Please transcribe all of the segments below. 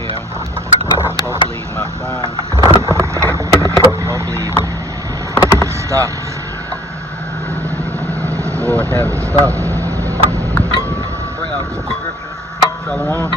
here. Hopefully my phone, hopefully it stops. Lord have it stop. Bring out some scriptures. Shalom.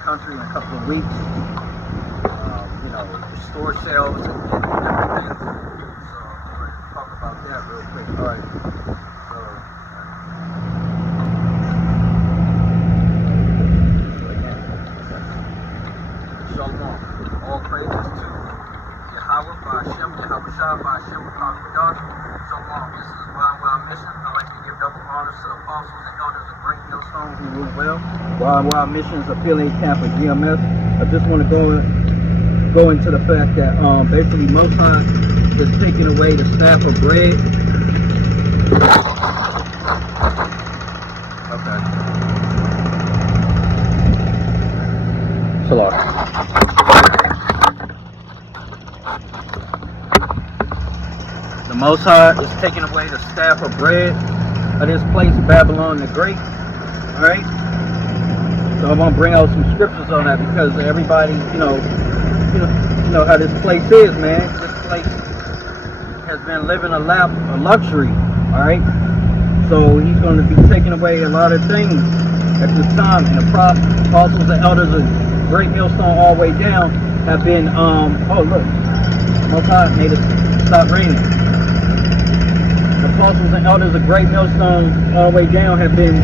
Country in a couple of weeks, store shelves and everything. So I'm going to talk about that real quick. All right. So Shalom. All praises to Yahweh, Ba'ashem, Yahweh Shah, Ba'ashem, Ba'ashem. Shalom. This is y&ymission. I'd like to give double honors to the apostles and elders of Great Millstone who rule well. y&ymission's affiliate camp of GMS. I just want to go into the fact that basically Most High is taking away the staff of bread. Okay. Salah. The Most High is taking away the staff of bread of this place, Babylon the Great. All right. So I'm gonna bring out some scriptures on that because everybody, you know how this place is, man. This place has been living a luxury. All right. So he's going to be taking away a lot of things at this time, and the apostles and elders of Great Millstone all the way down have been. Oh look, Most High made it stop raining. The apostles and elders of Great Millstone all the way down have been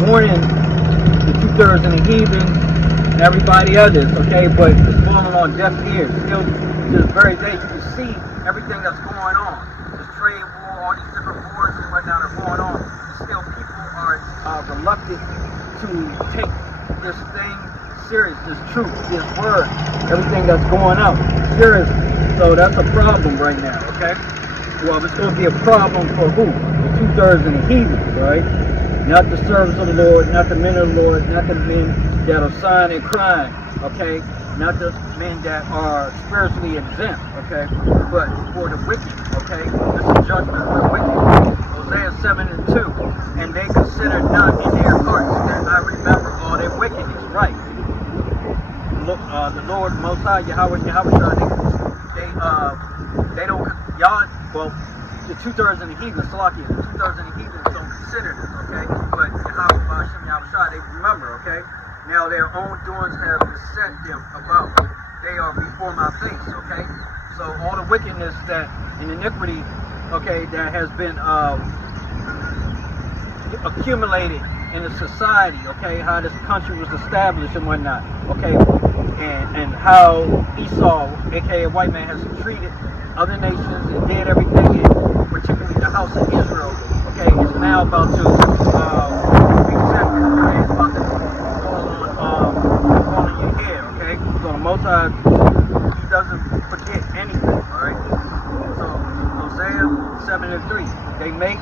warning the 2/3 and the heathens and everybody others, okay, but it's falling on deaf ears. Still to this very day you can see everything that's going on. This trade war, all these different wars and whatnot are going on, and still people are reluctant to take this thing serious, this truth, this word, everything that's going out serious. So that's a problem right now, okay? Well, it's going to be a problem for who? The 2/3 and the heathens, right? Not the servants of the Lord, not the men of the Lord, not the men that are sighing and crying, okay? Not the men that are spiritually exempt, okay? But for the wicked, okay? This is judgment for the wicked. Hosea 7:2. And they consider not in their hearts that I remember all their wickedness, right? Look, the Lord Most High, Yahweh, they don't, y'all, well, the 2/3 and the heathens, Salakia, the 2/3 and the heathens don't consider this, okay? But Yahweh, Ba'ashem, Yahweh, they remember, okay? Now their own doings have beset them about. They are before my face, okay? So all the wickedness that, and iniquity, okay, that has been accumulated in the society, okay? How this country was established and whatnot, okay? And how Esau, aka white man, has treated other nations and did everything, particularly the house of Israel, okay, is now about to accept, okay, it's about to fall on your head, okay? So the Most High, he doesn't forget anything, alright? So Hosea 7:3, they make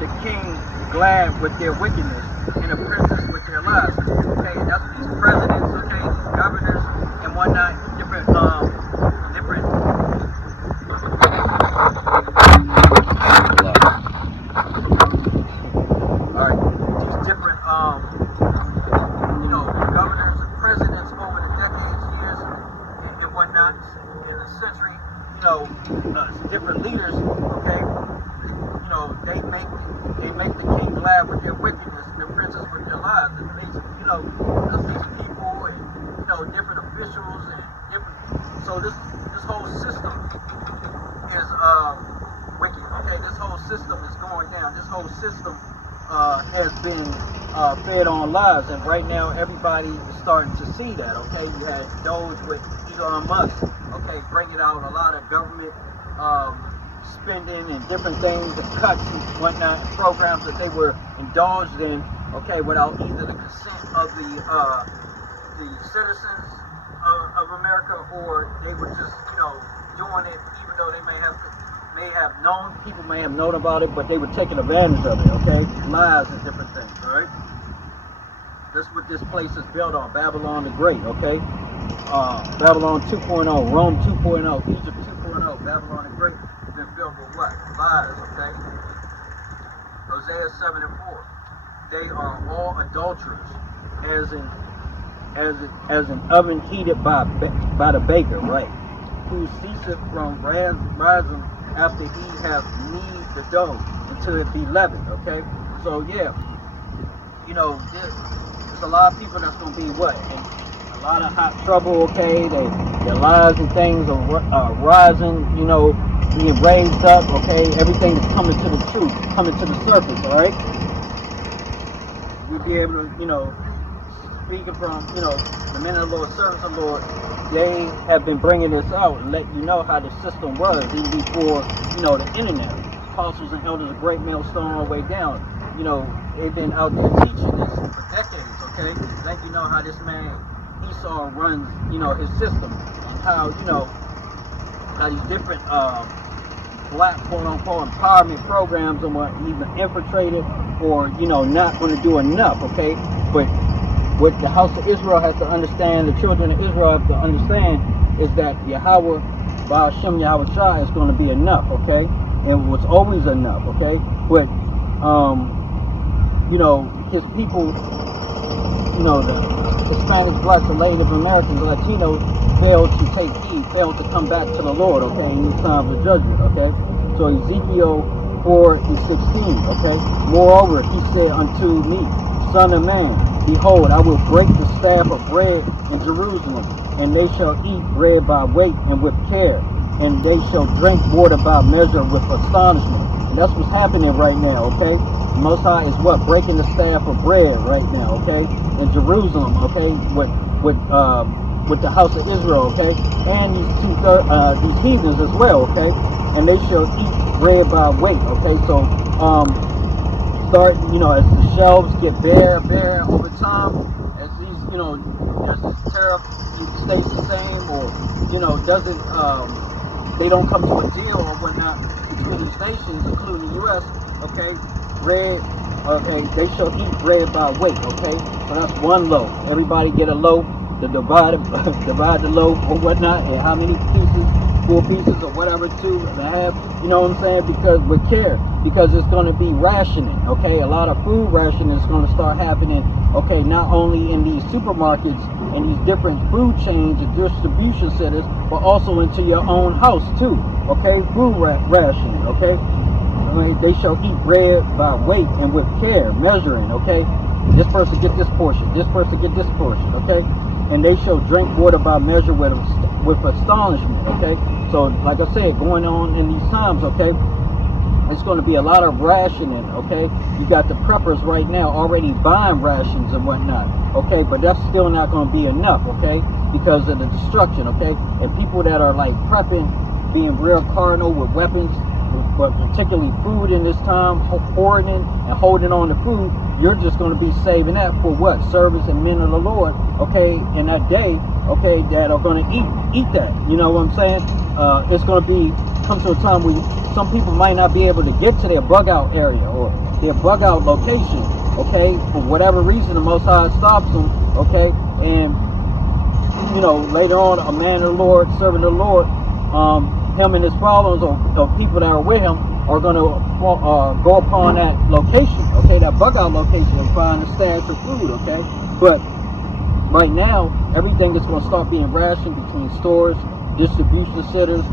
the king glad with their wickedness and the princes with their lies, okay? That's these presidents, okay, these governors and whatnot, different governors and presidents over the decades, years, and whatnot, in the century, different leaders, okay, they make the king glad with their wickedness and the princes with their lies. And basically, that's these people and, different officials and different, so this whole system is wicked, okay? This whole system is going down. This whole system has been fed on lies, and right now everybody is starting to see that. Okay, you had Doge with Elon Musk. Okay, bringing out a lot of government spending and different things and cuts and whatnot, and programs that they were indulged in. Okay, without either the consent of the citizens of America, or they were just doing it, even though they may have known, people may have known about it, but they were taking advantage of it. Okay, lies and different things. All right. That's what this place is built on, Babylon the Great, okay? Babylon 2.0, Rome 2.0, Egypt 2.0, Babylon the Great has been built with what? Lies, okay? Hosea 7 and 4. They are all adulterers, as an oven heated by the baker, right? Who ceaseth from rising after he hath knead the dough until it be leavened, okay? So yeah, there's a lot of people that's going to be what? In a lot of hot trouble, okay? Their lies and things are rising, being raised up, okay? Everything is coming to the truth, coming to the surface, all right? We'll be able to, speaking from, the men of the Lord, servants of the Lord, they have been bringing this out and let you know how the system was even before, the internet. Apostles and elders of Great Millstone all the way down. They've been out there teaching this for decades, okay? Let you know how this man Esau runs, his system, and how, how these different black quote-unquote empowerment programs are either infiltrated or, not going to do enough, okay? But what the house of Israel has to understand, the children of Israel have to understand, is that Yahweh, by Hashem Yahweh Shai, is going to be enough, okay? And it was always enough, okay? But, his people, the Hispanics, blacks, the Native Americans, Latinos, failed to take heed, failed to come back to the Lord, okay, in these times of judgment, okay? So Ezekiel 4:16, okay? Moreover, he said unto me, Son of man, behold, I will break the staff of bread in Jerusalem, and they shall eat bread by weight and with care, and they shall drink water by measure with astonishment. And that's what's happening right now, okay? The Most High is what? Breaking the staff of bread right now, okay? In Jerusalem, okay? With the house of Israel, okay? And these heathens as well, okay? And they shall eat bread by weight, okay? So, start, as the shelves get bare over time, as these, as this tariff stays the same, or, doesn't, they don't come to a deal or whatnot between these nations, including the U.S., okay? Bread, okay, they shall eat bread by weight, okay? So that's one loaf. Everybody get a loaf, divide the loaf or whatnot, and how many pieces, 4 pieces or whatever, 2 and a half, you know what I'm saying? Because with care, because it's going to be rationing, okay? A lot of food rationing is going to start happening, okay, not only in these supermarkets and these different food chains and distribution centers, but also into your own house too, okay? Food rationing, okay? They shall eat bread by weight and with care, measuring, okay? This person get this portion, this person get this portion, okay? And they shall drink water by measure with astonishment, okay? So, like I said, going on in these times, okay, it's going to be a lot of rationing, okay? You got the preppers right now already buying rations and whatnot, okay? But that's still not going to be enough, okay? Because of the destruction, okay? And people that are like prepping, being real carnal with weapons, but particularly food in this time, hoarding and holding on to food, you're just going to be saving that for what? Servants and men of the Lord, okay, in that day, okay, that are going to eat that. You know what I'm saying? It's going to come to a time where some people might not be able to get to their bug out area or their bug out location, okay, for whatever reason. The Most High stops them, okay, and later on, a man of the Lord, servant of the Lord, him and his followers or people that are with him are going to go upon that location, okay, that bug out location, and find a stash of food, okay? But right now, everything is going to start being rationed between stores, distribution centers,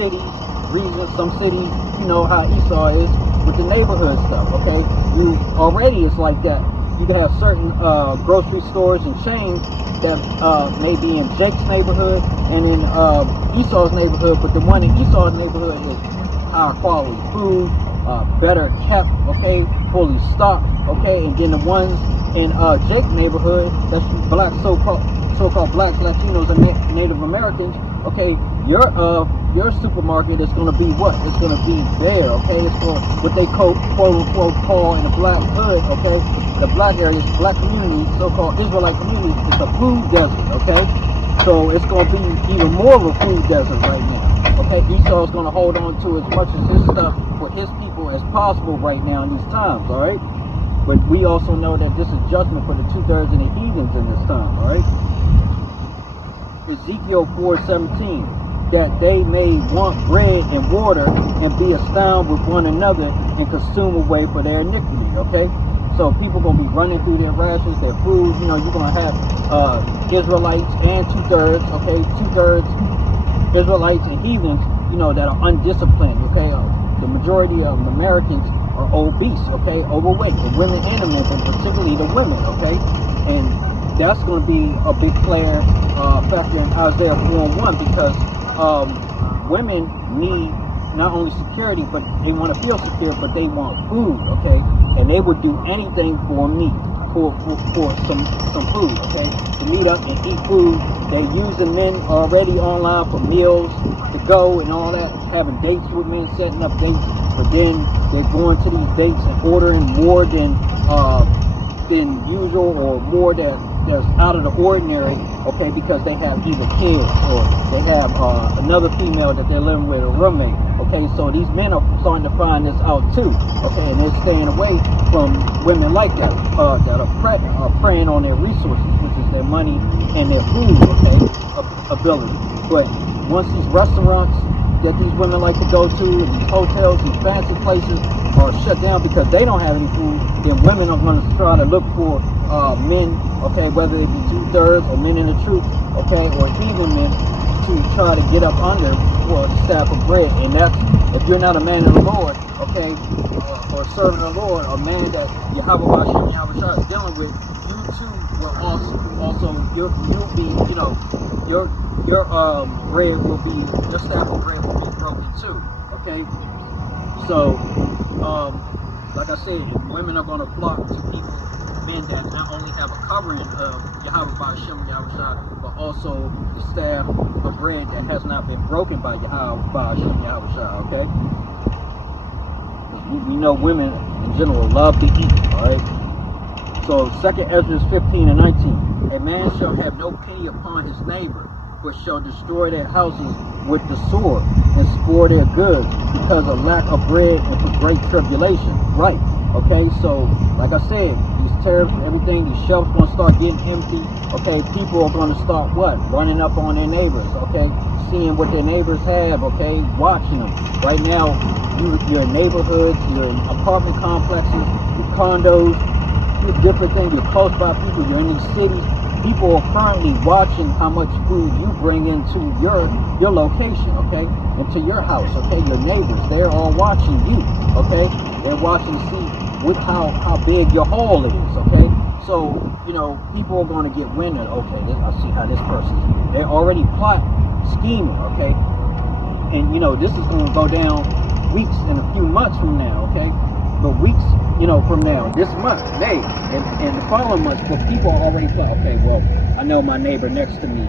cities, regions. Some cities, you know how Esau is with the neighborhood stuff, okay? Already it's like that. You can have certain grocery stores and chains that may be in Jake's neighborhood and in Esau's neighborhood, but the one in Esau's neighborhood is high quality food, better kept, okay, fully stocked, okay, and then the ones in Jake neighborhood, that's black, so-called blacks, Latinos, and Native Americans, okay, your supermarket is going to be what? It's going to be there, okay? It's for what they quote unquote call in the black hood, okay? The black areas, black community, so-called Israelite community, it's a food desert, okay? So it's going to be even more of a food desert right now, okay? Esau's going to hold on to as much of his stuff for his people as possible right now in these times, all right? But we also know that this is judgment for the 2/3 of the heathens in this time, all right? Ezekiel 4:17, that they may want bread and water and be astounded with one another and consume away for their iniquity, okay? So people going to be running through their rations, their food, you know, you're going to have Israelites and 2/3, okay? 2/3 Israelites and heathens, you know, that are undisciplined, okay? The majority of Americans are obese, okay? Overweight, the women and the men, but particularly the women, okay? And that's going to be a big player factor in Isaiah 4:1, because women need not only security, but they want to feel secure, but they want food, okay? And they would do anything for meat, for some food, okay? To meet up and eat food. They using men already online for meals to go and all that, having dates with men, setting up dates, but then they're going to these dates and ordering more than usual, or more that's out of the ordinary, okay, because they have either kids or they have another female that they're living with, a roommate, okay? So these men are starting to find this out too, okay, and they're staying away from women like that, that are preying on their resources, which is their money and their food, okay, ability. But once these restaurants that these women like to go to, and these hotels, these fancy places are shut down because they don't have any food, then women are going to try to look for men, okay, whether it be 2/3 or men in the truth, okay, or heathen men, to try to get up under for the staff of bread. And that's, if you're not a man of the Lord, okay, or servant of the Lord, or man that Yahweh is dealing with, you too will also you'll be, you know, your bread will be, your staff of bread will be broken too, okay? So, like I said, women are going to flock to people, men that not only have a covering of Yahweh, but also the staff of bread that has not been broken by Yahweh, okay? We know women in general love to eat, all right? So 2 Ezra 15:19, a man shall have no pity upon his neighbor, but shall destroy their houses with the sword and spoil their goods because of lack of bread and for great tribulation. Right, okay? So like I said, these tariffs and everything, these shelves going to start getting empty, okay? People are going to start what? Running up on their neighbors, okay? Seeing what their neighbors have, okay? Watching them. Right now, you're in neighborhoods, you're in apartment complexes, your condos, you're different things, you're close by people, you're in these cities. People are currently watching how much food you bring into your location, okay? Into your house, okay? Your neighbors, they're all watching you, okay? They're watching to see how big your haul is, okay? So, you know, people are going to get wind of, okay, I see how this person is. They're already plotting, scheming, okay? And, you know, this is going to go down weeks and a few months from now, okay? But weeks, you know, from now, this month, May, and the following months, but people are already plotting, okay, well, I know my neighbor next to me,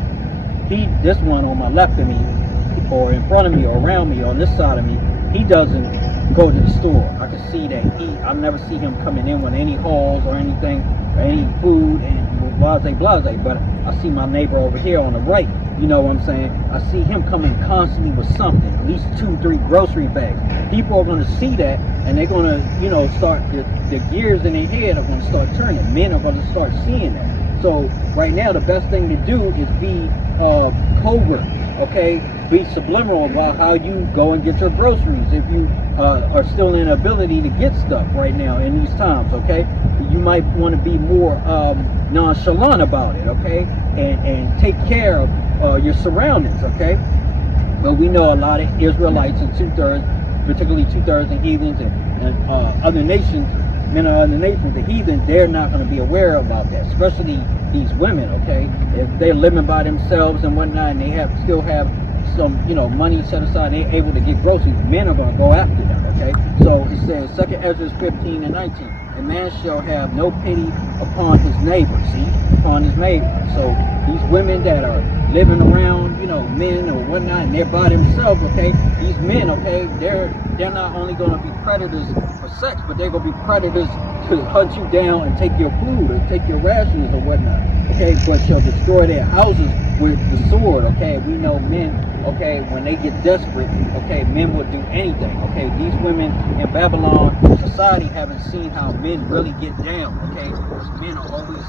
this one on my left of me, or in front of me, or around me, or on this side of me, he doesn't go to the store. I can see that I never see him coming in with any hauls or anything, or any food, and blase, but I see my neighbor over here on the right, you know what I'm saying? I see him coming constantly with something, at least 2-3 grocery bags. People are going to see that, and they're going to, you know, start, the gears in their head are going to start turning. Men are going to start seeing that. So right now, the best thing to do is be covert, okay? Be subliminal about how you go and get your groceries. If you are still in ability to get stuff right now in these times, okay? You might want to be more nonchalant about it, okay? And take care of your surroundings, okay? But we know a lot of Israelites and 2/3, particularly 2/3 and heathens and other nations, men of other nations, the heathens, they're not going to be aware about that, especially these women, okay? If they're living by themselves and whatnot, and they still have some, you know, money set aside, they're able to get groceries, men are going to go after them, okay? So it says, 2nd Ezra 15 and 19, a man shall have no pity upon his neighbor, see? Upon his neighbor. So these women that are living around, you know, men or whatnot, and they're by themselves, okay? These men, okay, they're not only going to be predators for sex, but they're going to be predators to hunt you down and take your food or take your rations or whatnot, okay? But shall destroy their houses with the sword, okay? We know men, okay, when they get desperate, okay, men will do anything, okay? These women in Babylon society haven't seen how men really get down, okay? Because men are always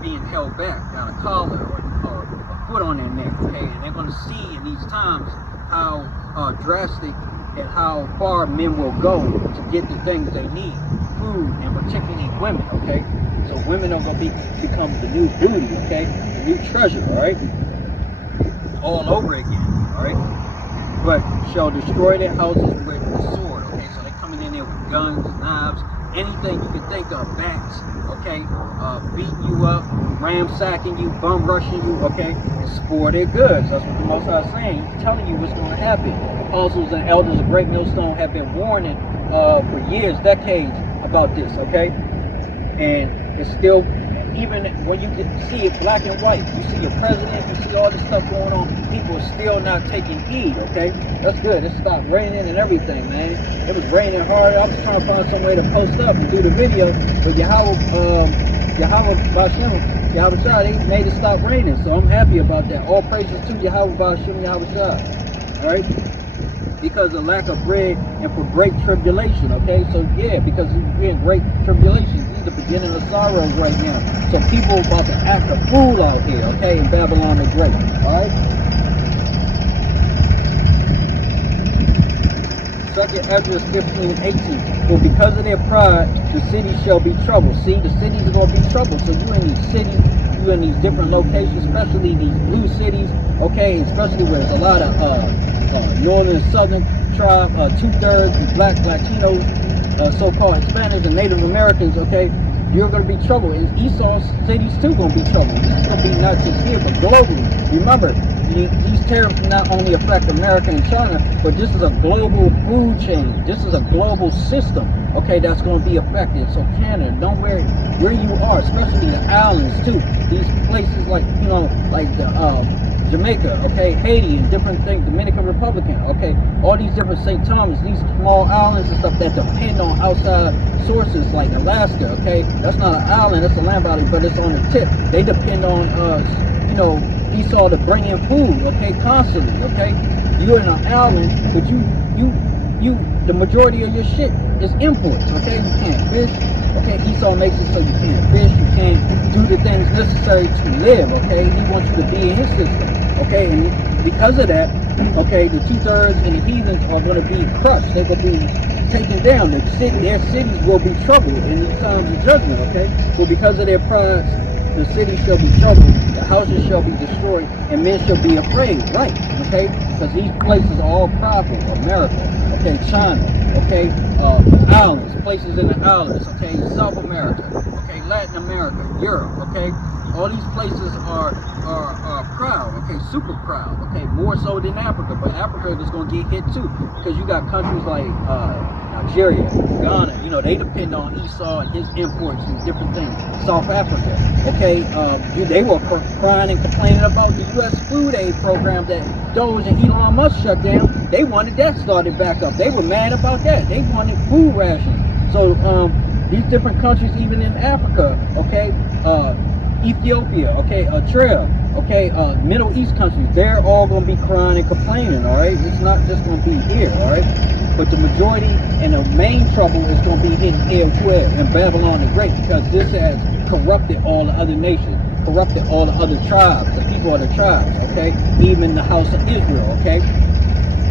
being held back, down a collar or a foot on their neck, okay? And they're going to see in these times how drastic and how far men will go to get the things they need, food, and particularly women, okay? So women are going to become the new booty, okay? The new treasure, all right? All over again, all right? But shall destroy their houses with the sword, okay? So they're coming in there with guns, knives, anything you can think of, bats, okay? Beating you up, ransacking you, bum rushing you, okay? And spoil their goods. That's what the Most High is saying. He's telling you what's going to happen. Apostles and elders of Great Millstone have been warning for years, decades about this, okay? And it's still, even when you see it black and white, you see your president, you see all this stuff going on, people are still not taking heed, okay? That's good. It stopped raining and everything, man. It was raining hard. I was trying to find some way to post up and do the video, but Yahweh Shah, they made it stop raining, so I'm happy about that. All praises to Yahweh Shah, all right? Because of lack of bread and for great tribulation, okay? So yeah, because we're in great tribulation. These are the beginning of sorrows right now. So people about to act a fool out here, okay, in Babylon the Great, alright? 2nd Ezra 15 and 18. For because of their pride, the city shall be troubled. See, the cities are going to be troubled. So you in these cities, you in these different locations, especially these blue cities, okay, especially where there's a lot of northern and southern tribe, 2/3 black Latinos, so-called Hispanics and Native Americans, okay, you're going to be troubled. And Esau's cities too going to be troubled. This is going to be not just here, but globally. Remember, these tariffs not only affect America and China, but this is a global food chain. This is a global system, okay, that's going to be affected. So Canada, don't worry where you are, especially the islands too. These places like, you know, like the Jamaica, okay, Haiti and different things, Dominican Republic, okay, all these different St. Thomas, these small islands and stuff that depend on outside sources like Alaska, okay, that's not an island, that's a land body, but it's on the tip. They depend on, you know, Esau to bring in food, okay, constantly, okay. You're in an island, but the majority of your shit is imports, okay. You can't fish, okay. Esau makes it so you can't fish, you can't do the things necessary to live, okay. He wants you to be in his system, okay. And because of that, okay, the 2/3 and the heathens are going to be crushed. They're going to be taken down. Their cities will be troubled in these times of judgment, okay. Well, because of their pride, the city shall be troubled, the houses shall be destroyed, and men shall be afraid, right, okay, because these places are all prideful. America, okay, China, okay, islands, places in the islands, okay, South America, okay, Latin America, Europe, okay, all these places are proud, okay, super proud, okay, more so than Africa, but Africa is going to get hit too, because you got countries like Nigeria, Ghana, you know, they depend on Esau and his imports and different things. South Africa, okay, they were crying and complaining about the U.S. food aid program that Doge and Elon Musk shut down. They wanted that started back up. They were mad about that. They wanted food rations. So these different countries, even in Africa, okay, Ethiopia, okay, Eritrea, okay, Middle East countries, they're all going to be crying and complaining, all right? It's not just going to be here, all right? But the majority and the main trouble is going to be here in Babylon the Great, because this has corrupted all the other nations, corrupted all the other tribes, the people of the tribes, okay? Even the house of Israel, okay?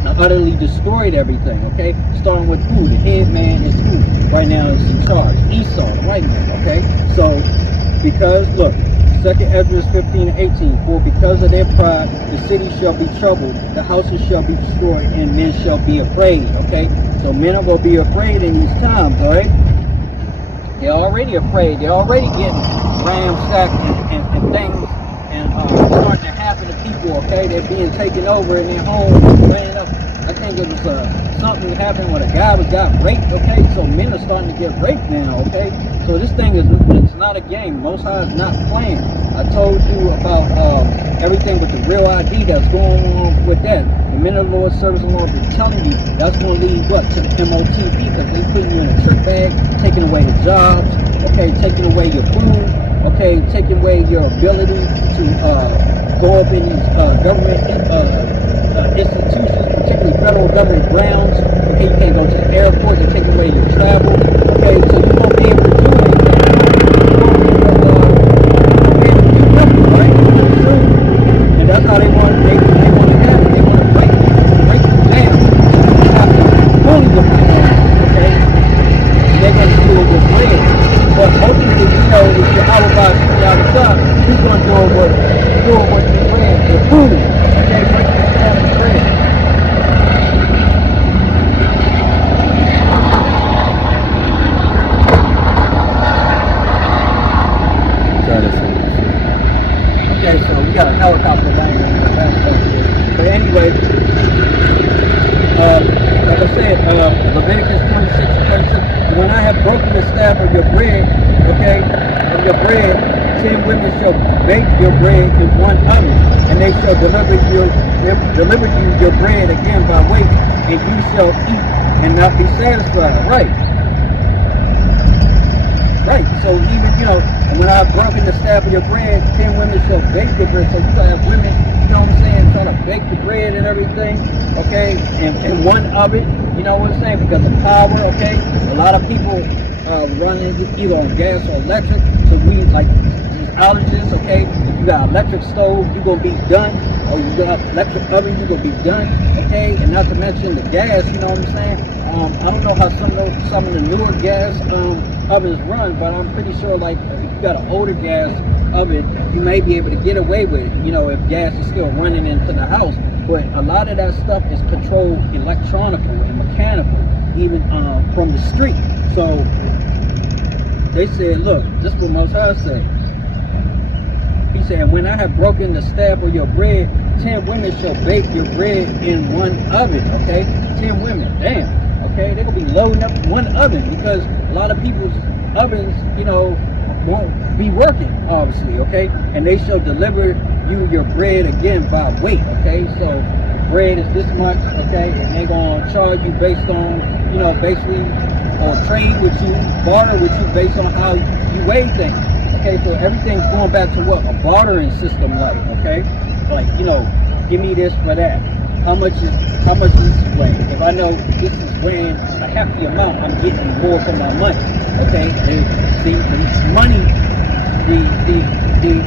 Now, utterly destroyed everything, okay? Starting with who? The head man is who? Right now is in charge. Esau, the white man, okay? So, because, look, 2nd Ezra 15 and 18, for because of their pride, the city shall be troubled, the houses shall be destroyed, and men shall be afraid, okay? So men are going to be afraid in these times, all right? They're already afraid. They're already getting ransacked and things, and starting to happen to people, okay? They're being taken over in their homes, laying up. I think it was something happened when a guy got raped, okay? So men are starting to get raped now, okay? So this thing is, it's not a game. Most High is not playing. I told you about everything with the real ID that's going on with that. The men of the Lord, service of the Lord, been telling you that's going to lead what to the MOTP, because they putting you in a trick bag, taking away the jobs, okay, taking away your food, okay, taking away your ability to go up in these government institutions, particularly federal government grounds. Okay, you can't go to the airport. They take away your travel. Okay, so you won't be able to do anything. And that's how they want to have it. They want to break you down. You have to fully depend on it, okay? And they're going to do it with bread. But ultimately, you know, if you're out about the top, he's going to do it with the bread, the food. Okay, break it down with bread. Okay, so we got a helicopter down there. But anyway, like I said, Leviticus 26:36. When I have broken the staff of your bread, okay, of your bread, 10 women shall bake your bread in one oven, and they shall deliver you your bread again by weight, and you shall eat and not be satisfied. Right. So even, you know, when I've broken the staff of your bread, 10 women shall bake your bread. So you gotta have women, you know what I'm saying, trying to bake the bread and everything, okay, in one oven, you know what I'm saying, because of power, okay. A lot of people running either on gas or electric, so we like these outages, okay. If you got electric stove, you're gonna be done, or you got electric oven, you're gonna be done, okay. And not to mention the gas, you know what I'm saying. I don't know how some of the newer gas ovens run, but I'm pretty sure, like, if you got an older gas oven, you may be able to get away with it, you know, if gas is still running into the house. But a lot of that stuff is controlled electronical and mechanical, even from the street. So they said, look, this is what Most High said. He said, when I have broken the staff of your bread, 10 women shall bake your bread in one oven, okay? 10 women, damn. Okay, they're gonna be loading up one oven, because a lot of people's ovens, you know, won't be working, obviously, okay? And they shall deliver you your bread again by weight, okay? So bread is this much, okay? And they're gonna charge you based on, you know, basically, or trade with you, barter with you based on how you weigh things. Okay, so everything's going back to what a bartering system like, okay? Like, you know, give me this for that. How much is this weighing? If I know this is weighing a half the amount, I'm getting more for my money. Okay, and the money,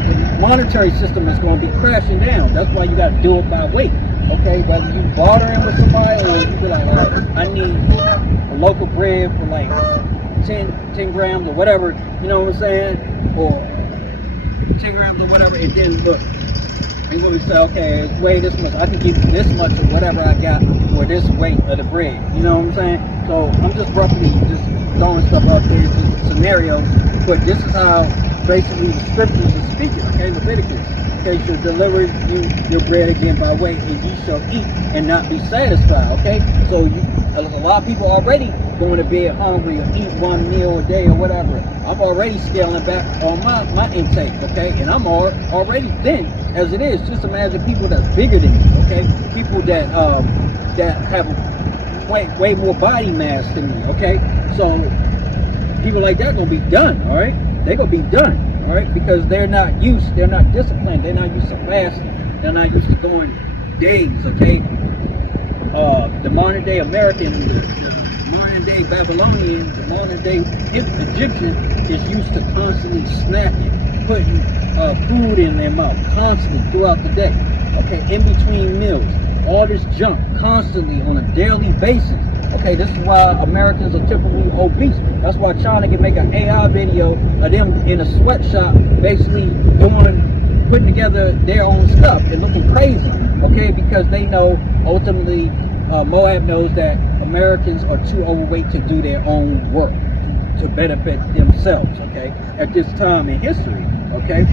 the monetary system is going to be crashing down. That's why you got to do it by weight. Okay, whether you bartering with somebody or you be like, I need a local bread for like 10 grams or whatever, you know what I'm saying? Or 10 grams or whatever, and then look. And when we say, okay, it's weigh this much, I can give you this much of whatever I got for this weight of the bread. You know what I'm saying? So I'm just roughly just throwing stuff out there, just scenarios. But this is how basically the scriptures are speaking, okay? Leviticus. Okay, shall deliver you your bread again by weight, and ye shall eat and not be satisfied, okay? So a lot of people already going to bed hungry or eat one meal a day or whatever. I'm already scaling back on my intake, okay? And I'm already thin as it is. Just imagine people that's bigger than me, okay? People that have way more body mass than me, okay? So people like that gonna be done, all right? They're gonna be done, all right? Because they're not disciplined. They're not used to fasting. They're not used to going days, okay? The modern day American, the modern day Babylonian, the modern day Egyptian is used to constantly snacking, putting food in their mouth constantly throughout the day, okay, in between meals, all this junk constantly on a daily basis. Okay, this is why Americans are typically obese. That's why China can make an AI video of them in a sweatshop basically putting together their own stuff and looking crazy, okay, because they know ultimately Moab knows that Americans are too overweight to do their own work to benefit themselves, okay, at this time in history, okay.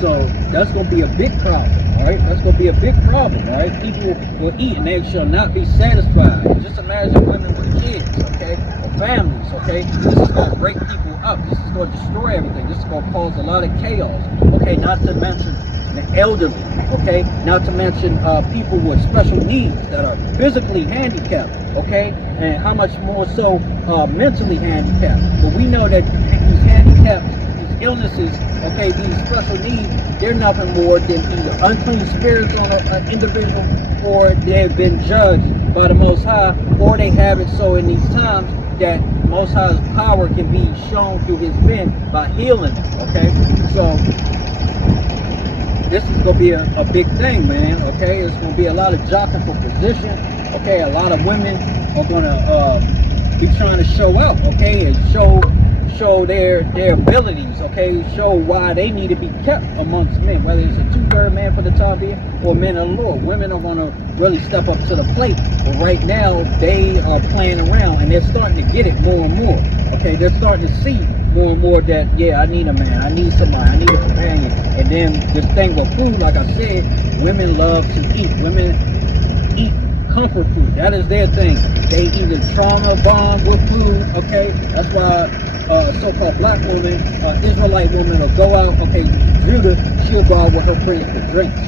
So that's going to be a big problem, All right, that's going to be a big problem. All right, people will eat and they shall not be satisfied. Just imagine women with kids, okay, or families, okay. This is going to break people up. This is going to destroy everything. This is going to cause a lot of chaos. Okay, not to mention the elderly. Okay, not to mention people with special needs that are physically handicapped. Okay, and how much more so mentally handicapped. But we know that these handicaps, these illnesses, okay, these special needs, they're nothing more than either unclean spirits on an individual, or they've been judged by the Most High, or they have it so in these times that Most High's power can be shown through His men by healing them. Okay, so this is going to be a big thing, man. Okay, it's going to be a lot of jockeying for position. Okay, a lot of women are going to be trying to show out. Okay, and show their abilities. Okay, show why they need to be kept amongst men, whether it's a 2/3 man for the time being or men of the Lord. Women are going to really step up to the plate, but right now they are playing around and they're starting to get it more and more. Okay, they're starting to see more and more that, yeah, I need a man, I need somebody, I need a companion. And then this thing with food, like I said, women love to eat. Women eat comfort food. That is their thing. They either trauma bond with food. Okay, that's why so-called black woman, Israelite woman will go out. Okay, Judah, she'll go out with her friends for drinks,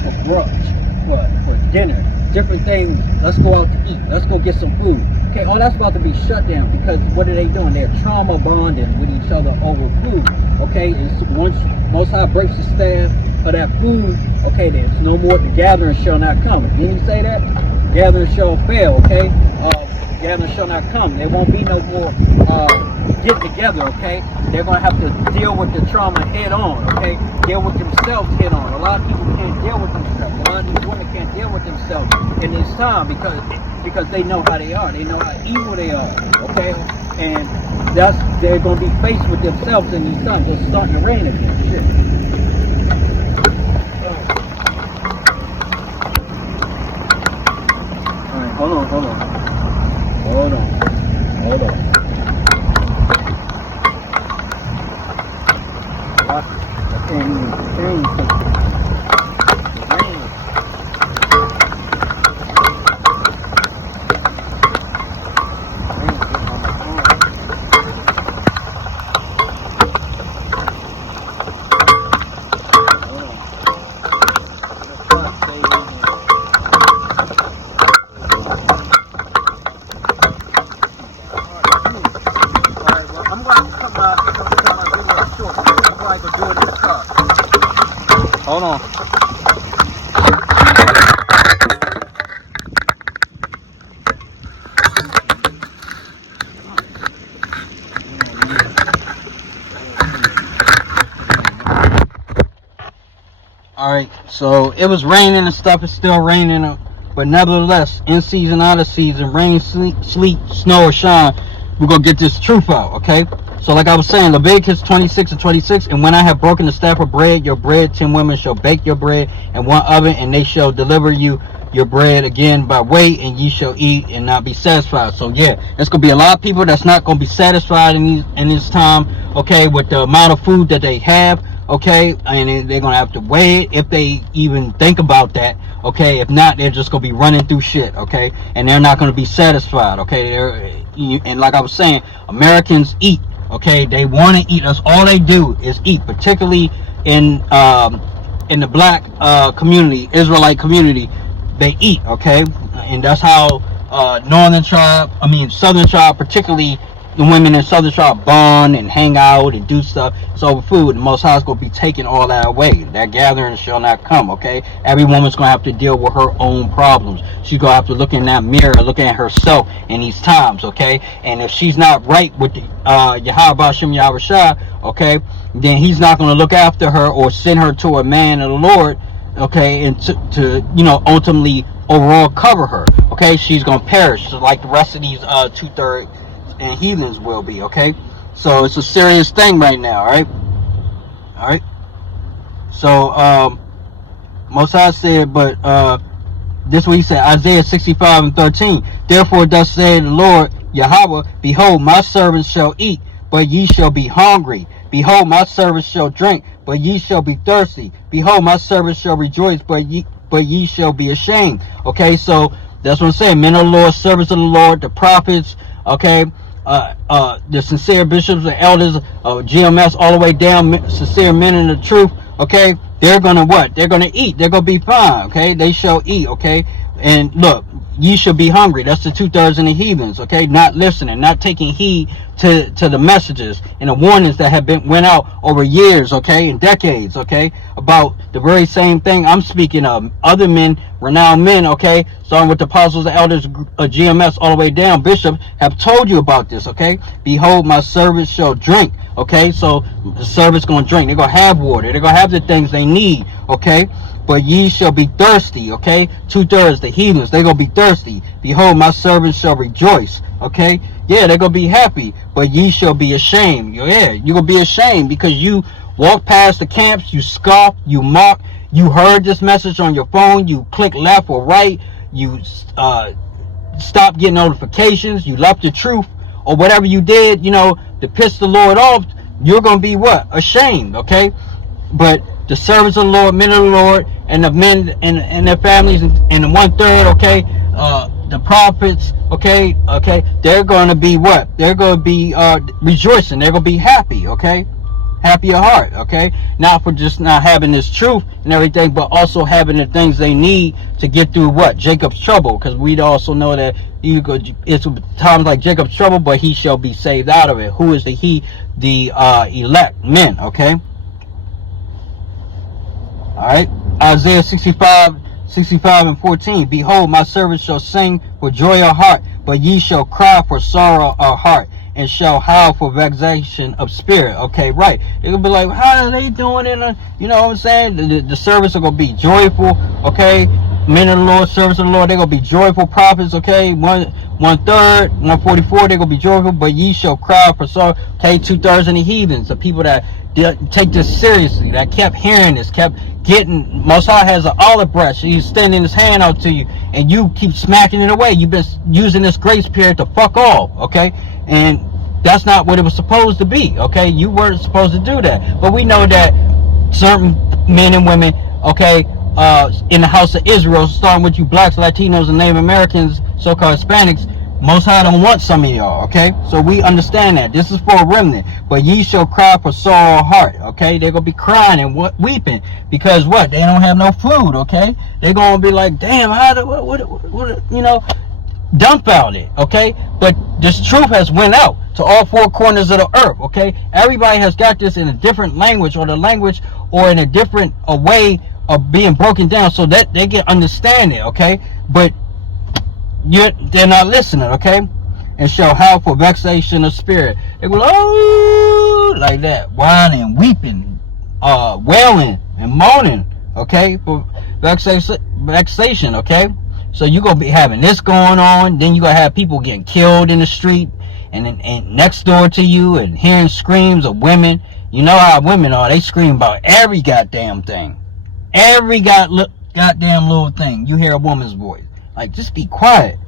for brunch, for dinner, different things. Let's go out to eat. Let's go get some food. Okay, all that's about to be shut down because what are they doing? They're trauma bonding with each other over food. Okay, it's once Most High breaks the staff of that food, okay, there's no more. The gathering shall not come. Didn't he say that? Gathering shall fail. Okay, gathering shall not come. There won't be no more get together. Okay, they're gonna have to deal with the trauma head on. Okay, deal with themselves head on. A lot of people can't deal with themselves. A lot of these women can't deal with themselves in this time because they know how they are. They know how evil they are. Okay, and they're gonna be faced with themselves in these times. It's starting to rain again. Shit. Hold on. I can't even change it. Hold on. Alright, so it was raining and stuff. It's still raining, but nevertheless, in season, out of season, rain, sleet, snow, or shine, we're going to get this truth out, okay? So like I was saying, Leviticus 26:26, and when I have broken the staff of bread, your bread, 10 women shall bake your bread in one oven, and they shall deliver you your bread again by weight, and ye shall eat and not be satisfied. So yeah, there's going to be a lot of people that's not going to be satisfied in this time, okay, with the amount of food that they have, okay, and they're going to have to weigh it if they even think about that, okay. If not, they're just going to be running through shit, okay, and they're not going to be satisfied, okay. And like I was saying, Americans eat. Okay, they want to eat. That's all they do is eat, particularly in the black community, Israelite community. They eat, okay, and that's how southern tribe, particularly the women in southern tribe, bond and hang out and do stuff. It's over food. The Most High is going to be taking all that away. That gathering shall not come, okay? Every woman's going to have to deal with her own problems. She's going to have to look in that mirror, look at herself in these times, okay? And if she's not right with the Yahweh Shem Yahushua, okay, then he's not going to look after her or send her to a man of the Lord, okay, and to ultimately overall cover her, okay? She's going to perish like the rest of these 2/3 and heathens will be, okay? So it's a serious thing right now, all right. So Most High said, but this is what he said, Isaiah 65:13. Therefore thus saith the Lord Yahweh, behold, my servants shall eat, but ye shall be hungry. Behold, my servants shall drink, but ye shall be thirsty. Behold, my servants shall rejoice, but ye shall be ashamed. Okay, so that's what I'm saying. Men of the Lord, servants of the Lord, the prophets, okay, the sincere bishops and elders of GMS all the way down, sincere men in the truth, okay, they're gonna what? They're gonna eat. They're gonna be fine, okay? They shall eat, okay? And look, ye shall be hungry. That's the 2/3 of the heathens, okay? Not listening, not taking heed to the messages and the warnings that have went out over years, okay, and decades, okay, about the very same thing I'm speaking of. Other men, renowned men, okay, starting with the apostles, the elders, GMS, all the way down, bishops, have told you about this, okay? Behold, my servants shall drink, okay? So the servants going to drink. They're going to have water. They're going to have the things they need, okay? But ye shall be thirsty, okay? 2/3, the heathens, they're going to be thirsty. Behold, my servants shall rejoice, okay? Yeah, they're going to be happy, but ye shall be ashamed. Yeah, you're going to be ashamed because you walk past the camps, you scoff, you mock, you heard this message on your phone, you click left or right, you stop getting notifications, you left the truth, or whatever you did, you know, to piss the Lord off. You're going to be what? Ashamed, okay? But the servants of the Lord, men of the Lord, and the men and their families, and the 1/3, okay, the prophets, okay, they're going to be what? They're going to be rejoicing. They're going to be happy, okay? Happy of heart, okay? Not for just not having this truth and everything, but also having the things they need to get through what? Jacob's trouble, because we also know that it's times like Jacob's trouble, but he shall be saved out of it. Who is the elect men, okay? All right, Isaiah 65:14. Behold, my servants shall sing for joy of heart, but ye shall cry for sorrow of heart, and shall howl for vexation of spirit. Okay, right. It'll be like, how are they doing you know what I'm saying? The servants are going to be joyful, okay? Men of the Lord, servants of the Lord, they're going to be joyful prophets, okay? 1/3, 144, they're going to be joyful, but ye shall cry for sorrow. Okay, 2/3 of the heathens, the people that take this seriously, that kept hearing this, kept getting. Most High has an olive branch. He's extending his hand out to you, and you keep smacking it away. You've been using this grace period to fuck off, okay? And that's not what it was supposed to be, okay? You weren't supposed to do that. But we know that certain men and women, okay, in the house of Israel, starting with you blacks, Latinos, and Native Americans, so-called Hispanics, Most High don't want some of y'all, okay? So we understand that. This is for a remnant. But ye shall cry for sorrow of heart, okay? They're going to be crying and weeping because what? They don't have no food, okay? They're going to be like, damn, what, you know, dumbfounded, okay? But this truth has went out to all four corners of the earth, okay? Everybody has got this in a different language, or the language, or in a different way of being broken down so that they can understand it, okay? But they're not listening, okay? And shall howl for vexation of spirit. They go, oh, like that, whining, weeping, wailing, and moaning, okay? For vexation, okay? So you're going to be having this going on. Then you're going to have people getting killed in the street and next door to you, and hearing screams of women. You know how women are. They scream about every goddamn thing. Every goddamn little thing. You hear a woman's voice. Like, just be quiet.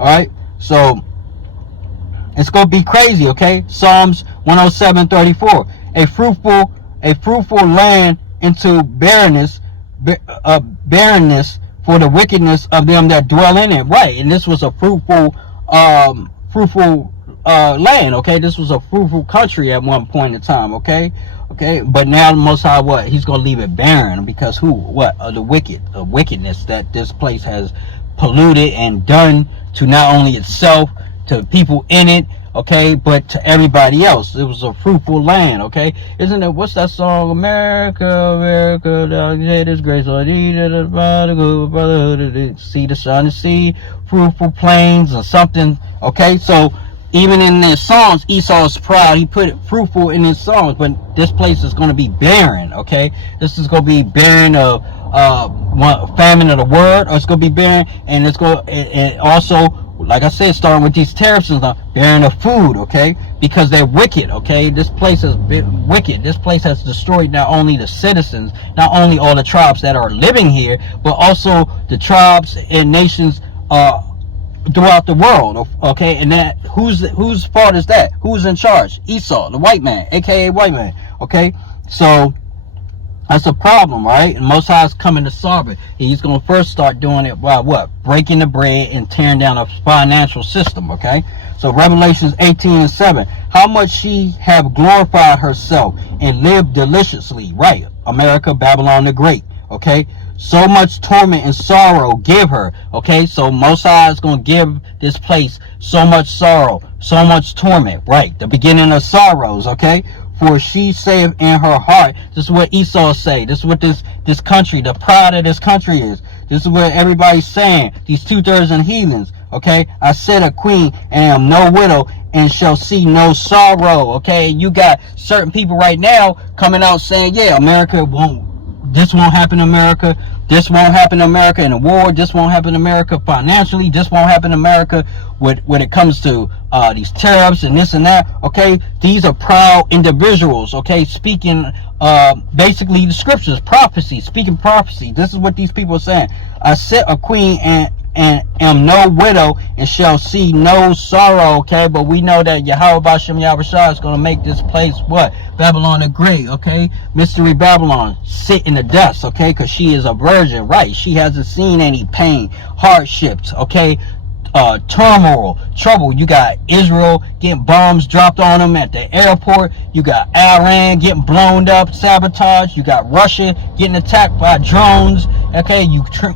All right? So it's going to be crazy, okay? Psalms 107:34. A fruitful land into barrenness for the wickedness of them that dwell in it. Right. And this was a fruitful land, okay? This was a fruitful country at one point in time, okay? Okay, but now the Most High, what? He's going to leave it barren because who? What? The wickedness that this place has polluted and done to not only itself, to people in it, okay, but to everybody else. It was a fruitful land, okay? Isn't it? What's that song? America, America, this grace, see the sun, see fruitful plains or something, okay? So even in their songs, Esau's proud. He put it fruitful in his songs, but this place is going to be barren, okay? This is going to be barren of famine of the word, or it's going to be barren, and it's going and also, like I said, starting with these tariffs and stuff, barren of food, okay? Because they're wicked, okay? This place has been wicked. This place has destroyed not only the citizens, not only all the tribes that are living here, but also the tribes and nations throughout the world, okay? And that whose fault is that? Who's in charge? Esau, the white man, aka white man, okay? So That's a problem, right? And Most High is coming to solve it. He's going to first start doing it by what? Breaking the bread and tearing down a financial system, okay? So Revelations 18:7. How much she have glorified herself and lived deliciously, right? America, Babylon the Great, okay? So much torment and sorrow give her, okay? So Most High is going to give this place so much sorrow, so much torment, right? The beginning of sorrows, okay? For she saith in her heart, this is what Esau say, this is what this country, the pride of this country is. This is what everybody's saying, these 2/3 and heathens, okay? I said a queen and am no widow and shall see no sorrow, okay? You got certain people right now coming out saying, yeah, this won't happen in America, this won't happen in America in a war, this won't happen in America financially, this won't happen in America when it comes to these tariffs and this and that, okay? These are proud individuals, okay, speaking basically the scriptures, prophecy, speaking prophecy. This is what these people are saying. I set a queen and am no widow and shall see no sorrow, okay? But we know that Yahweh Bashem Yahushua is going to make this place what? Babylon the Great, okay? Mystery Babylon, sit in the dust, okay? Because she is a virgin, right? She hasn't seen any pain, hardships, okay? Turmoil, trouble. You got Israel getting bombs dropped on them at the airport. You got Iran getting blown up, sabotaged. You got Russia getting attacked by drones. Okay,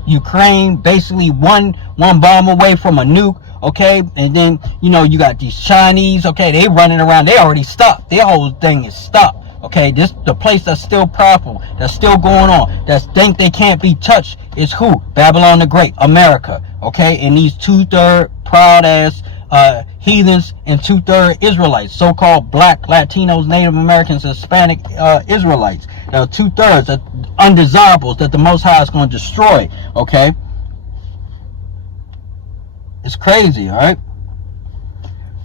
Ukraine basically one bomb away from a nuke. Okay, and then you got these Chinese. Okay, they running around. They already stopped. Their whole thing is stopped. Okay, the place that's still powerful, that's still going on, that think they can't be touched is who? Babylon the Great, America. Okay, and these 2/3 proud ass heathens and 2/3 Israelites, so-called black, Latinos, Native Americans, Hispanic Israelites. There are 2/3 that undesirables that the Most High is going to destroy. Okay, it's crazy. All right.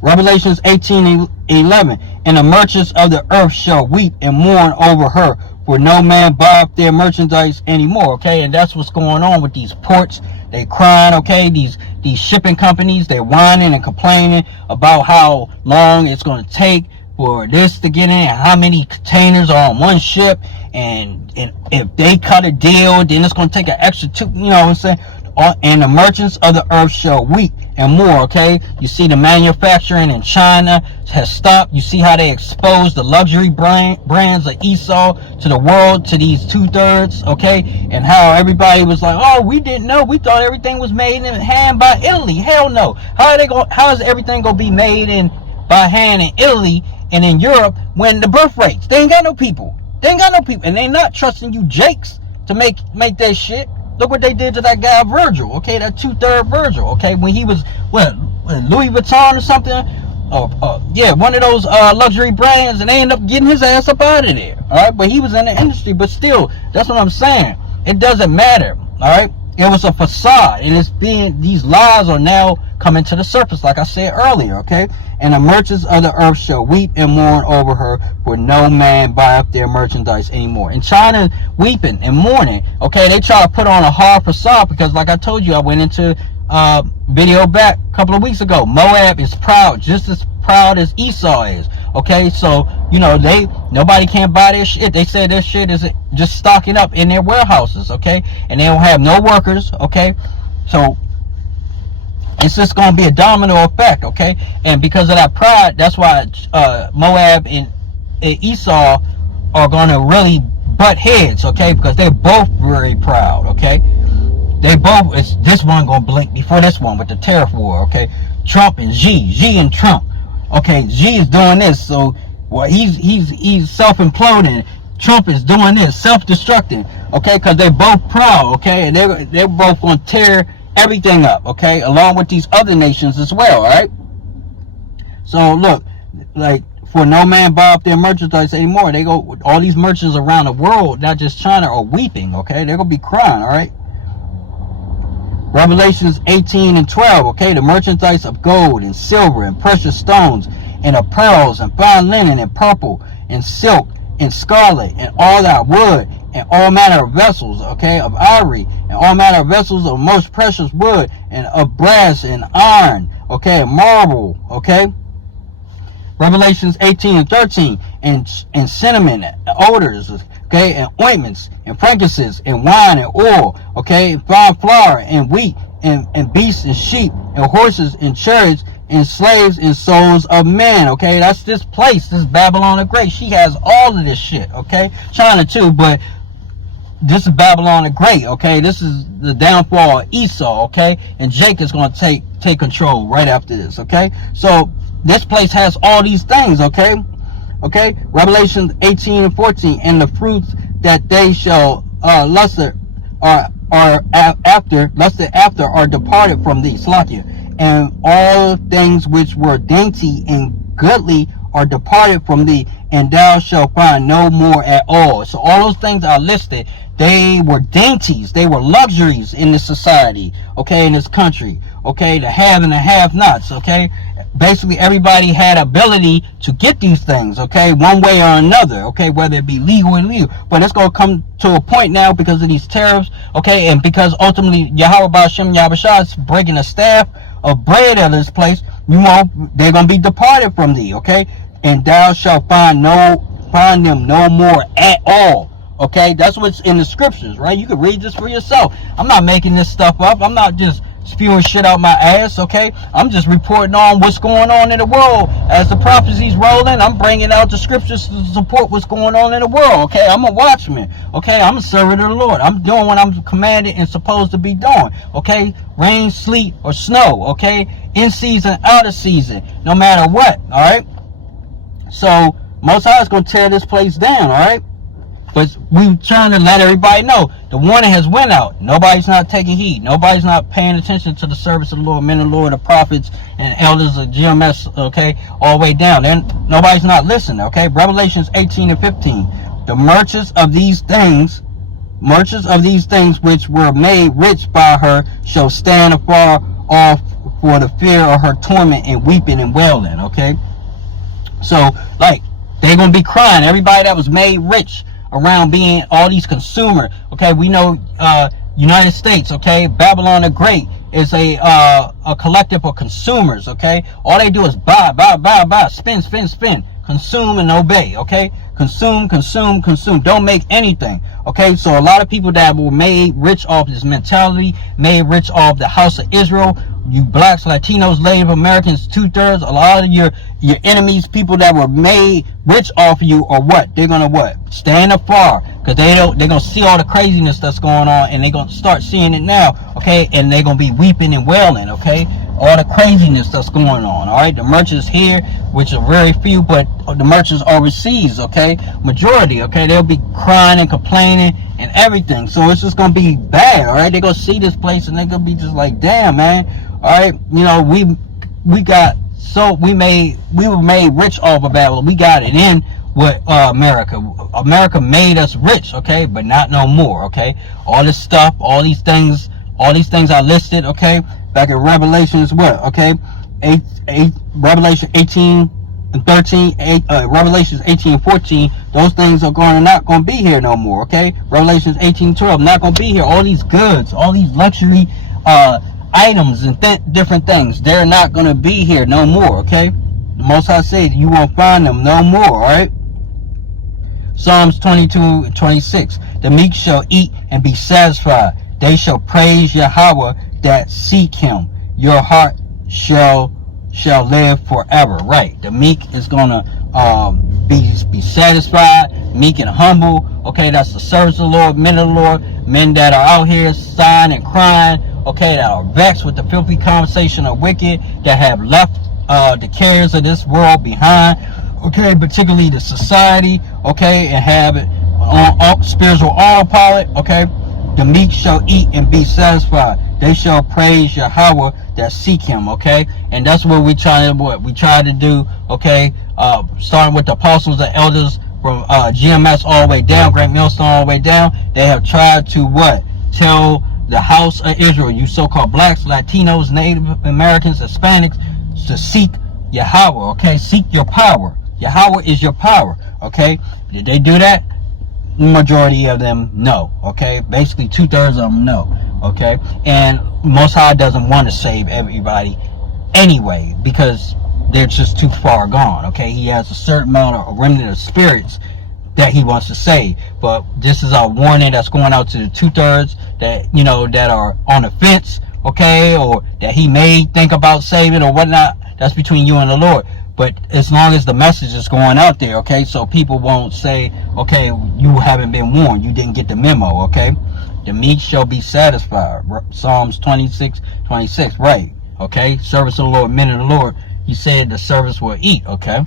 Revelations 18:11. And the merchants of the earth shall weep and mourn over her, for no man buyeth their merchandise anymore. Okay, and that's what's going on with these ports. They crying, okay, these shipping companies, they're whining and complaining about how long it's going to take for this to get in, and how many containers are on one ship, and if they cut a deal, then it's going to take an extra two, you know what I'm saying? And the merchants of the earth shall weep and more, okay? You see the manufacturing in China has stopped. You see how they exposed the luxury brands of Esau to the world, to these 2/3, okay? And how everybody was like, oh, we didn't know. We thought everything was made in hand by Italy. Hell no. How is everything going to be made by hand in Italy and in Europe when the birth rates? They ain't got no people. They ain't got no people. And they not trusting you jakes to make that shit. Look what they did to that guy Virgil, okay? That 2/3 Virgil, okay? When he was, Louis Vuitton or something? Yeah, one of those luxury brands, and they ended up getting his ass up out of there, all right? But he was in the industry, but still, that's what I'm saying. It doesn't matter, all right? It was a facade, and these lies are now coming to the surface, like I said earlier, okay? And the merchants of the earth shall weep and mourn over her, for no man buyeth their merchandise anymore. And China weeping and mourning, okay? They try to put on a hard facade because, like I told you, I went into video back a couple of weeks ago. Moab is proud, just as proud as Esau is, okay? So, nobody can buy their shit. They say their shit is just stocking up in their warehouses, okay? And they don't have no workers, okay? So it's just going to be a domino effect, okay? And because of that pride, that's why Moab and Esau are going to really butt heads, okay? Because they're both very proud, okay? This one going to blink before this one with the tariff war, okay? Trump and Xi and Trump. Okay, Xi is doing this, so he's self-imploding. Trump is doing this, self-destructing, okay? Because they're both proud, okay? And they're both going to tear everything up, okay, along with these other nations as well, all right? So look, like, for no man buy up their merchandise anymore. All these merchants around the world, not just China, are weeping, okay? They're gonna be crying, all right? Revelations 18:12, okay? The merchandise of gold and silver and precious stones and of pearls and fine linen and purple and silk and scarlet and all that wood and all manner of vessels, okay, of ivory, and all manner of vessels of most precious wood, and of brass and iron, okay, and marble, okay. Revelations 18:13, and cinnamon, odors, okay, and ointments, and frankincense, and wine, and oil, okay, and fine flour, and wheat, and beasts, and sheep, and horses, and chariots, and slaves, and souls of men, okay? That's this place, this Babylon the Great. She has all of this shit, okay? China too, but this is Babylon the Great, okay? This is the downfall of Esau, okay? And Jacob is going to take control right after this, okay? So this place has all these things, okay? Okay? Revelation 18 and 14, and the fruits that they shall lusted after are departed from thee, Slakia, and all things which were dainty and goodly are departed from thee, and thou shalt find no more at all. So all those things are listed. They were dainties, they were luxuries in this society, okay, in this country, okay, the have and the have-nots, okay. Basically everybody had ability to get these things, okay, one way or another, okay, whether it be legal or illegal. But it's going to come to a point now because of these tariffs, okay, and because ultimately Yahweh Ba'ashem Yahushua is breaking the staff of bread out of this place, you know, they're going to be departed from thee, okay, and thou shalt find them no more at all. Okay, that's what's in the scriptures, right? You can read this for yourself. I'm not making this stuff up. I'm not just spewing shit out my ass, okay? I'm just reporting on what's going on in the world. As the prophecies roll in, I'm bringing out the scriptures to support what's going on in the world, okay? I'm a watchman, okay? I'm a servant of the Lord. I'm doing what I'm commanded and supposed to be doing, okay? Rain, sleet, or snow, okay? In season, out of season, no matter what, all right? So, Most High is going to tear this place down, all right? But we trying to let everybody know the warning has went out. Nobody's not taking heed. Nobody's not paying attention to the service of the Lord, men of the Lord, the prophets, and elders of GMS, okay, all the way down. Then nobody's not listening, okay? Revelations 18 and 15. The merchants of these things which were made rich by her shall stand afar off for the fear of her torment and weeping and wailing, okay? So, like, they're going to be crying. Everybody that was made rich around being all these consumer, okay, we know United States, okay, Babylon the Great is a collective of consumers, okay. All they do is buy, spend, consume and obey, okay. Consume. Don't make anything, okay. So a lot of people that were made rich off this mentality, made rich off the house of Israel, you blacks, Latinos, Native Americans, 2/3, a lot of your enemies, people that were made rich off of you, or what? They're gonna what? Stand afar, because they're gonna see all the craziness that's going on, and they're gonna start seeing it now, okay? And they're gonna be weeping and wailing, okay? All the craziness that's going on, all right? The merchants here, which are very few, but the merchants overseas, okay? Majority, okay? They'll be crying and complaining and everything. So it's just gonna be bad, all right? They're gonna see this place and they're gonna be just like, damn, man. All right, you know, we were made rich off of Babylon. We got it in with America. America made us rich, okay, but not no more, okay. All this stuff, all these things I listed, okay. Back in Revelations, what, okay, Revelation 18 and 13, Revelations 18 and 14. Those things are not going to be here no more, okay. Revelations 18:12, not going to be here. All these goods, all these luxury items and different things, they're not going to be here no more, okay. The Most High said you won't find them no more, all right. Psalms 22:26. The meek shall eat and be satisfied. They shall praise Yahweh that seek him. Your heart shall live forever. Right. The meek is gonna be satisfied, meek and humble. Okay, that's the service of the Lord, men of the Lord, men that are out here sighing and crying. Okay, that are vexed with the filthy conversation of wicked, that have left the cares of this world behind. Okay, particularly the society. Okay, and have it on spiritual autopilot. Okay, the meek shall eat and be satisfied. They shall praise Yahweh that seek him, okay? And that's what we try to do, okay? Starting with the apostles and elders from GMS all the way down, Great Millstone all the way down. They have tried to what? Tell the house of Israel, you so-called blacks, Latinos, Native Americans, Hispanics, to seek Yahweh, okay? Seek your power. Yahweh is your power, okay? Did they do that? Majority of them, no, okay? Basically 2/3 of them, no. Okay, and Most High doesn't want to save everybody anyway, because they're just too far gone. Okay, he has a certain amount of remnant of spirits that he wants to save. But this is a warning that's going out to the 2/3 that, you know, that are on the fence, okay, or that he may think about saving or whatnot. That's between you and the Lord. But as long as the message is going out there, okay, so people won't say, okay, you haven't been warned, you didn't get the memo, okay. The meek shall be satisfied. Psalms 26:26, right, okay. Service of the Lord, men of the Lord. You said the servants will eat, okay.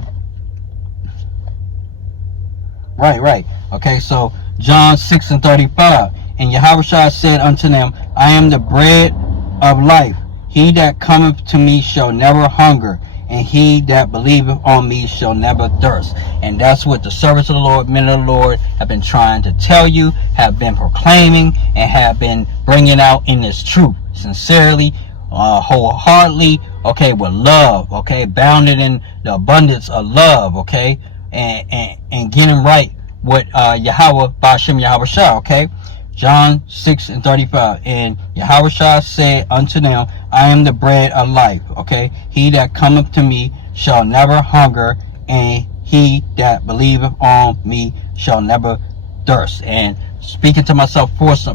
Right. Okay, so John 6:35. And Yahushua said unto them, I am the bread of life. He that cometh to me shall never hunger, and he that believeth on me shall never thirst. And that's what the servants of the Lord, men of the Lord, have been trying to tell you, have been proclaiming, and have been bringing out in this truth, sincerely, wholeheartedly, okay, with love, okay, bounded in the abundance of love, okay, and getting right with Yahweh, Ba'ashem Yahushua, okay. John 6:35. And Yahushua said unto them, I am the bread of life, okay. He that cometh to me shall never hunger, and he that believeth on me shall never thirst. And speaking to myself first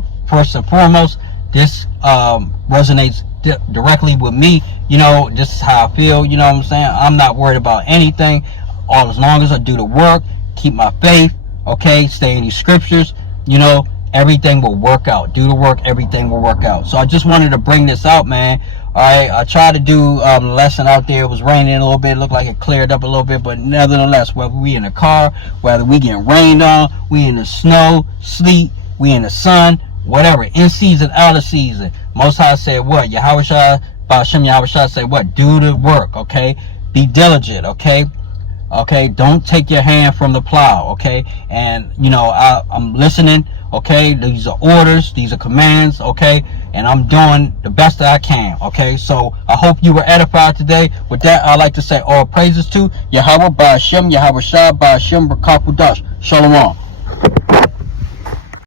and foremost, this resonates directly with me. You know, this is how I feel. You know what I'm saying? I'm not worried about anything, all as long as I do the work, keep my faith, okay, stay in these scriptures, you know, everything will work out. Do the work, everything will work out. So I just wanted to bring this out, man. Alright, I tried to do a lesson out there. It was raining a little bit. It looked like it cleared up a little bit, but nevertheless, whether we in the car, whether we getting rained on, we in the snow, sleet, we in the sun, whatever, in season, out of season, Most High said what? Yahushua, Ba'ashem Yahushua said what? Do the work, okay? Be diligent, okay? Okay, don't take your hand from the plow, okay? And, you know, I'm listening, okay? These are orders, these are commands, okay? And I'm doing the best that I can, okay? So I hope you were edified today. With that, I'd like to say all praises to Yahweh, Ba'ashem, Yahushua, Ba'ashem, B'Kakudash. Shalom.